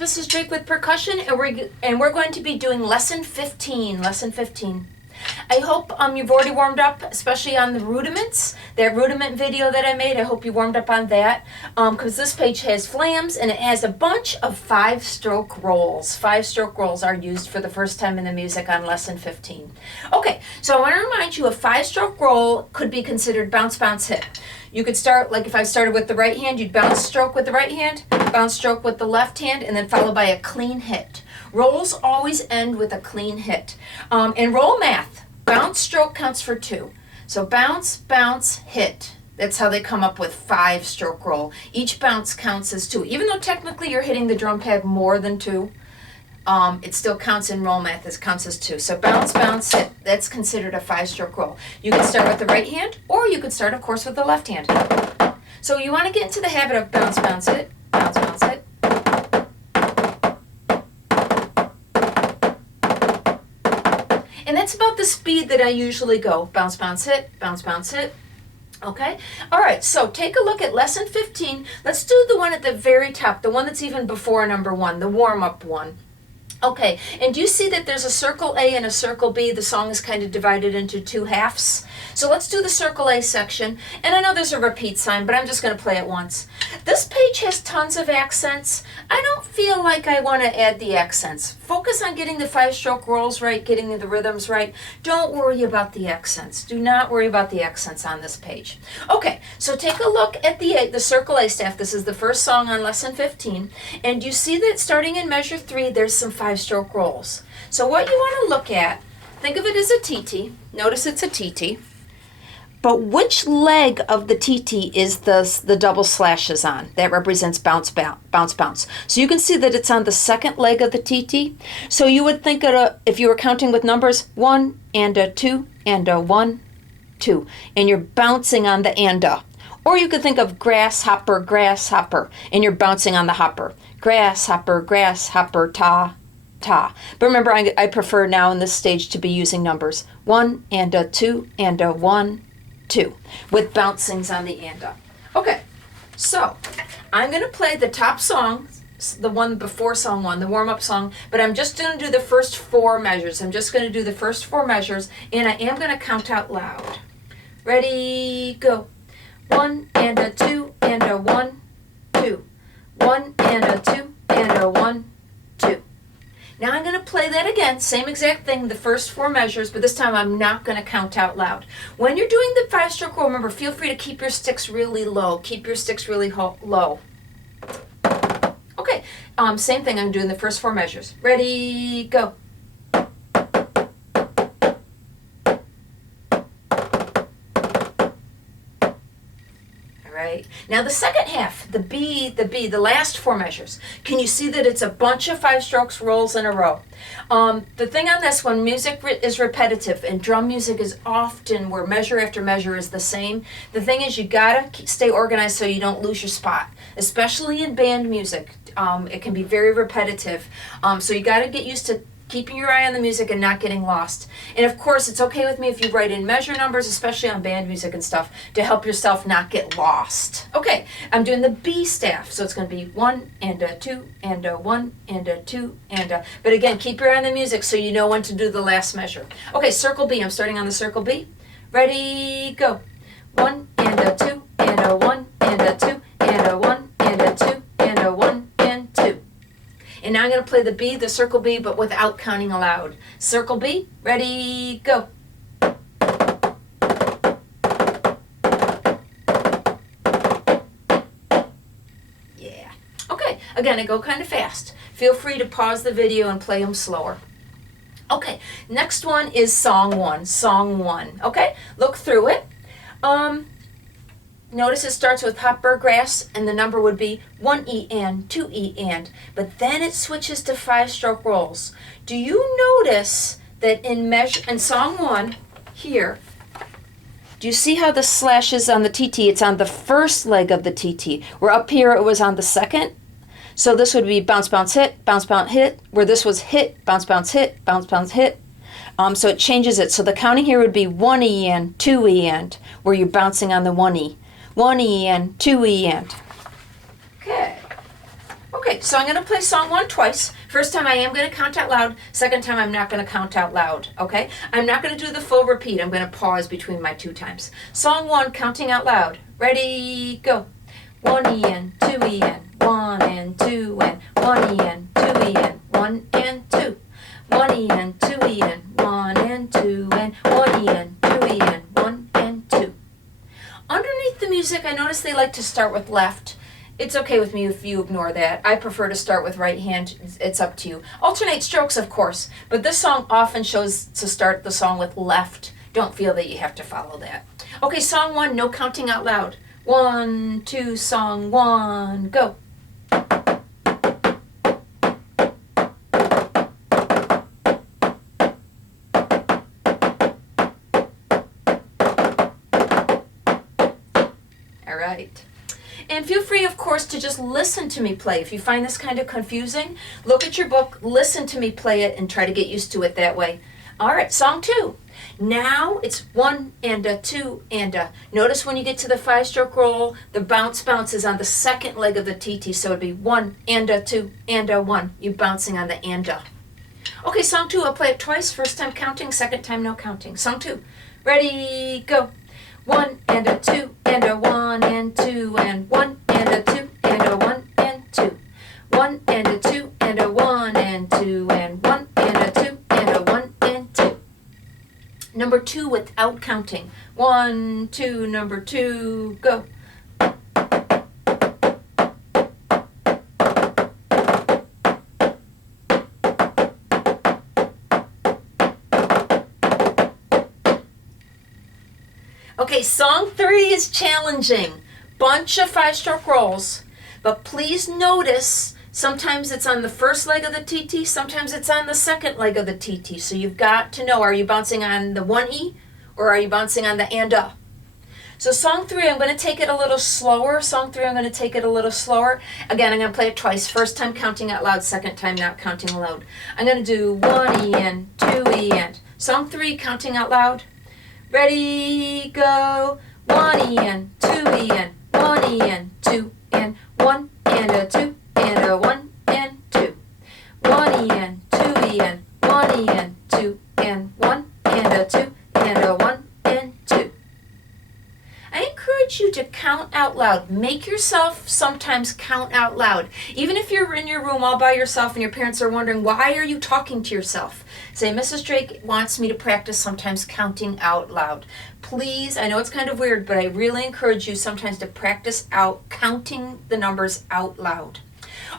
it's Mrs. Drake with percussion, and we're going to be doing lesson 15. I hope you've already warmed up, especially on the rudiments. That rudiment video that I made, I hope you warmed up on that, because this page has flams and it has a bunch of 5-stroke rolls. 5-stroke rolls are used for the first time in the music on lesson 15. Okay, so I want to remind you a 5-stroke roll could be considered bounce, bounce, hit. You could start, like if I started with the right hand, you'd bounce stroke with the right hand, bounce stroke with the left hand, and then followed by a clean hit. Rolls always end with a clean hit. In roll math, bounce stroke counts for 2. So bounce, bounce, hit. That's how they come up with 5-stroke roll. Each bounce counts as 2. Even though technically you're hitting the drum pad more than 2, it still counts in roll math. It counts as 2. So bounce, bounce, hit. That's considered a 5-stroke roll. You can start with the right hand, or you could start, of course, with the left hand. So you want to get into the habit of bounce, bounce, hit, bounce, bounce, hit. And that's about the speed that I usually go. Bounce, bounce, hit, bounce, bounce, hit. Okay? All right, so take a look at lesson 15. Let's do the one at the very top, the one that's even before number 1, the warm-up one. Okay, and do you see that there's a circle A and a circle B? The song is kind of divided into 2 halves. So let's do the circle A section. And I know there's a repeat sign, but I'm just going to play it once. This page has tons of accents. I don't feel like I want to add the accents. Focus on getting the 5-stroke rolls right, getting the rhythms right. Don't worry about the accents. Do not worry about the accents on this page. Okay, so take a look at the circle A staff. This is the first song on lesson 15. And you see that starting in measure 3, there's some 5-stroke rolls. So what you want to look at, think of it as a TT. Notice it's a TT. But which leg of the TT is the double slashes on? That represents bounce, bounce, bounce. So you can see that it's on the second leg of the TT. So you would think if you were counting with numbers, 1 and a 2 and a 1, 2. And you're bouncing on the and a. Or you could think of grasshopper, grasshopper, and you're bouncing on the hopper. Grasshopper, grasshopper, ta, ta. But remember, I prefer now in this stage to be using numbers. 1 and a 2 and a 1, 2, with bouncings on the and a. Okay, so I'm going to play the top song, the one before song 1, the warm-up song, but I'm just going to do the first 4 measures. I'm just going to do the first 4 measures, and I am going to count out loud. Ready, go. 1 and a 2 and a 1, 2. 1 and a 2 and a 1, 2. Now I'm going to play that again, same exact thing, the first 4 measures, but this time I'm not going to count out loud. When you're doing the 5-stroke roll, remember, feel free to keep your sticks really low. Keep your sticks really low. Okay, same thing, I'm doing the first 4 measures. Ready, go. Right. Now the second half, the B, the last 4 measures. Can you see that it's a bunch of 5-strokes rolls in a row? The thing on this one, music is repetitive, and drum music is often where measure after measure is the same. The thing is, you gotta stay organized so you don't lose your spot, especially in band music. It can be very repetitive, so you gotta get used to keeping your eye on the music and not getting lost. And of course, it's okay with me if you write in measure numbers, especially on band music and stuff, to help yourself not get lost. Okay, I'm doing the B staff, so it's going to be 1 and a 2 and a 1 and a 2 and a... But again, keep your eye on the music so you know when to do the last measure. Okay, circle B. I'm starting on the circle B. Ready, go. 1 and a 2 and a 1 and a 2 and a 1 and a 2 and a 1 and 2. And now I'm going to play the B, the circle B, but without counting aloud. Circle B, ready, go. Yeah. Okay, again, I go kind of fast. Feel free to pause the video and play them slower. Okay, next one is song 1, song 1. Okay, look through it. Notice it starts with hopper, grass, and the number would be 1 E and 2 E and, but then it switches to 5-stroke rolls. Do you notice that in song 1 here, do you see how the slash is on the TT? It's on the first leg of the TT, where up here it was on the second. So this would be bounce, bounce, hit, bounce, bounce, hit, where this was hit, bounce, bounce, hit, bounce, bounce, hit. So it changes it. So the counting here would be 1 E and 2 E and, where you're bouncing on the 1 E. 1 E and 2 E and. Okay. Okay, Okay, so I'm going to play song 1 twice. First time I am going to count out loud. Second time I'm not going to count out loud, okay? I'm not going to do the full repeat. I'm going to pause between my 2 times. Song 1, counting out loud. Ready, go. 1 en, 2 en, 1 and 2 and 1 en, 2 en, 1 and 2. 1 en, 2 en, 1 and 2 and 1 en, 2 en, 1 and 2. Underneath the music, I notice they like to start with left. It's okay with me if you ignore that. I prefer to start with right hand. It's up to you. Alternate strokes, of course, but this song often shows to start the song with left. Don't feel that you have to follow that. Okay, song 1, no counting out loud. 1, 2, song 1, go. All right. And feel free, of course, to just listen to me play. If you find this kind of confusing, look at your book, listen to me play it, and try to get used to it that way. All right, song 2. Now it's 1 and a 2 and a. Notice when you get to the 5-stroke roll, the bounce is on the second leg of the TT, so it'd be 1 and a 2 and a 1. You're bouncing on the and a. Okay, song 2, I'll play it twice. First time counting, second time no counting. Song 2. Ready, go. 1 and a 2 and a 1 and 2 and 1 and a 2 and a 1 and 2. 1 and a 2 and a 1 and 2 and 1 and a 2 and a 1 and 2. Number 2 without counting. 1, 2, number 2, go. Okay, song 3 is challenging. Bunch of 5-stroke rolls. But please notice, sometimes it's on the first leg of the TT, sometimes it's on the second leg of the TT. So you've got to know, are you bouncing on the 1E or are you bouncing on the and a? So song 3, I'm going to take it a little slower. Song 3, I'm going to take it a little slower. Again, I'm going to play it twice. First time counting out loud, second time not counting aloud. I'm going to do 1E and 2E and. Song 3, counting out loud. Ready, go. 1 en, 2 en, 1 en, 2 en, 1 and a 2 and a 1 and 2. 1 en, 2 en, 1 en, 2 and 1 and a 2 and a 1 and 2. I encourage you to count out loud. Make yourself sometimes count out loud. Even if you're in your room all by yourself and your parents are wondering, why are you talking to yourself? Say, Mrs. Drake wants me to practice sometimes counting out loud. Please, I know it's kind of weird, but I really encourage you sometimes to practice out counting the numbers out loud.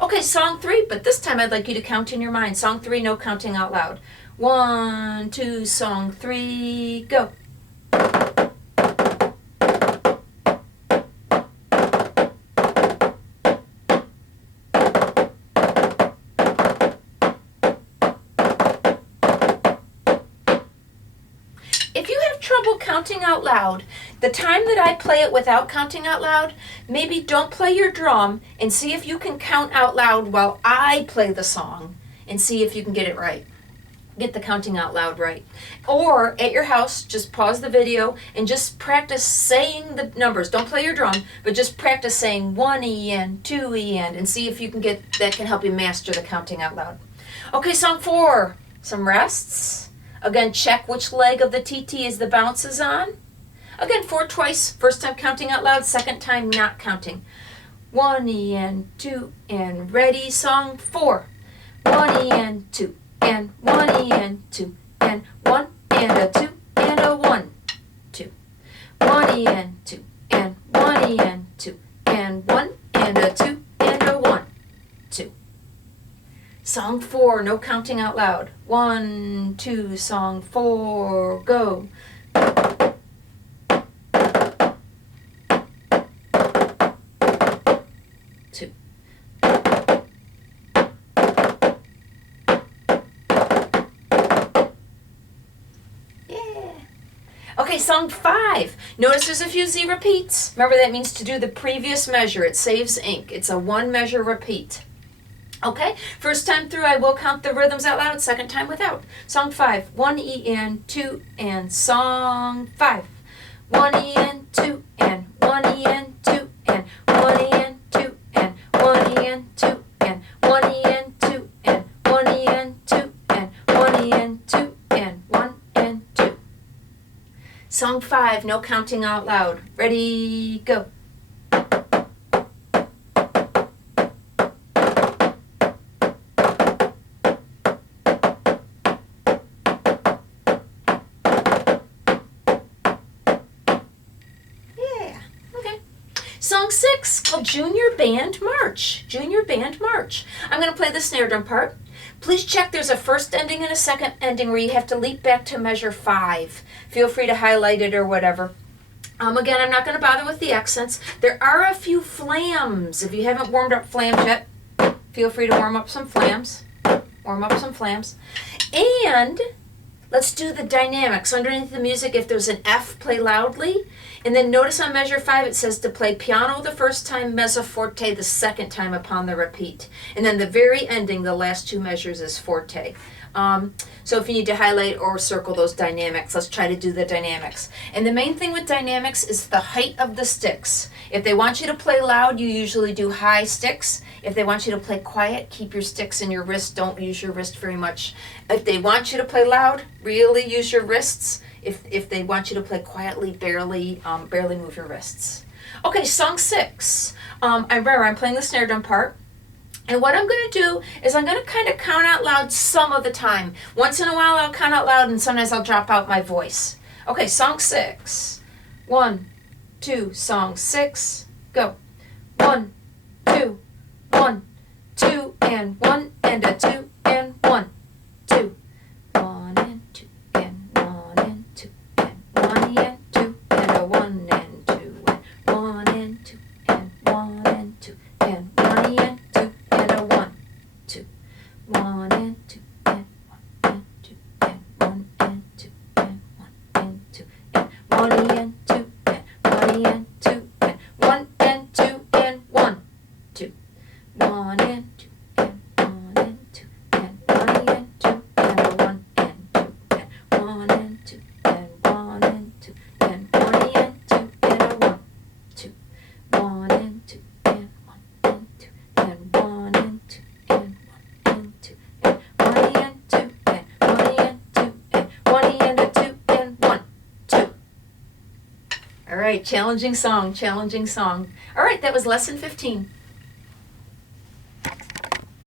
Okay, song 3, but this time I'd like you to count in your mind. Song 3, no counting out loud. 1, 2, song 3, go. Counting out loud, the time that I play it without counting out loud, maybe don't play your drum and see if you can count out loud while I play the song and see if you can get it right. Get the counting out loud right. Or at your house, just pause the video and just practice saying the numbers. Don't play your drum, but just practice saying 1 en, 2 en, and see if you can get, that can help you master the counting out loud. Okay, song 4, some rests. Again, check which leg of the TT is the bounces on. Again, 4 twice. First time counting out loud, second time not counting. 1 en, 2 en, ready, song 4. 1 en, 2 en, 1 en, 2 en, 1 and a 2 and a 1, 2. 1 en, 2 en, 1 en, 2 and 1 and a 2 and a 1, 2. Song 4, no counting out loud. 1, 2, song 4, go. Two. Yeah. Okay, song 5. Notice there's a few Z repeats. Remember, that means to do the previous measure. It saves ink. It's a 1 measure repeat. Okay, first time through I will count the rhythms out loud, second time without. Song 5, 1 en, 2 en, song 5. 1 en, 2 en, 1 en, 2 en, 1 en, 2 en, 1 en, 2 en, song 5, no counting out loud. Ready, go. Song 6, called Junior Band March. Junior Band March. I'm going to play the snare drum part. Please check there's a first ending and a second ending where you have to leap back to measure 5. Feel free to highlight it or whatever. Again, I'm not going to bother with the accents. There are a few flams. If you haven't warmed up flams yet, feel free to warm up some flams. Warm up some flams. And let's do the dynamics. Underneath the music, if there's an F, play loudly. And then notice on measure 5 it says to play piano the first time, mezzo forte the second time upon the repeat. And then the very ending, the last 2 measures is forte. So if you need to highlight or circle those dynamics, let's try to do the dynamics. And the main thing with dynamics is the height of the sticks. If they want you to play loud, you usually do high sticks. If they want you to play quiet, keep your sticks in your wrist. Don't use your wrist very much. If they want you to play loud, really use your wrists. If they want you to play quietly, barely move your wrists. Okay, song 6. I'm playing the snare drum part. And what I'm going to do is I'm going to kind of count out loud some of the time. Once in a while I'll count out loud and sometimes I'll drop out my voice. Okay, song 6. 1, 2, song 6, go. 1, 2, 1, 2, and 1, and a 2, and 1, 2. 1 and 2, and 1 and 2, and 1 and 2, and a 1 and 2, and 1 and 2, and 1 and 2, and 1 and 2, and a 1, 2. 1 and 2, and 1 and 2, and 1 and 2, and 1 and 2, and 1 and 2, and 1 and 2, and 1 and 2, and 1, 2. 1 and 2, and 1 and 2, and 1 and 2, and a 1 and 2, and 1 and 2, and 1 and 2, and 1 and 2, and a 1, 2. 1 and 2, and 1 and 2, and 1 and 2, and 1 and 2, and 1 and 2, and 1 and 2, and 1 and a 2, and 1, 2. All right, challenging song, challenging song. All right, that was lesson 15.